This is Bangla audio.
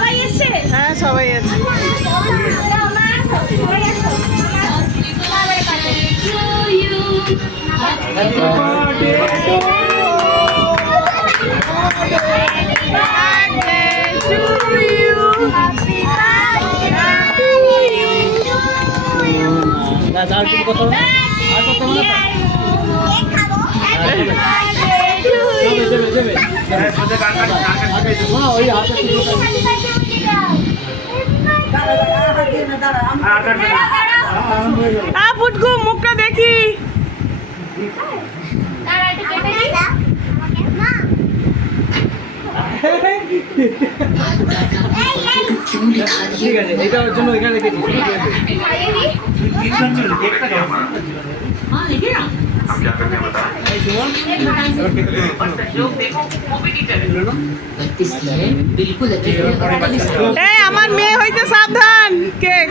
সবাই এসছে? হ্যাঁ সবাই আছে। ফুটকু মুখটা দেখি। ঠিক আছে, এটার জন্য এখানে রেখেছি। এই আমার মেয়ে হইতে সাবধান। কেক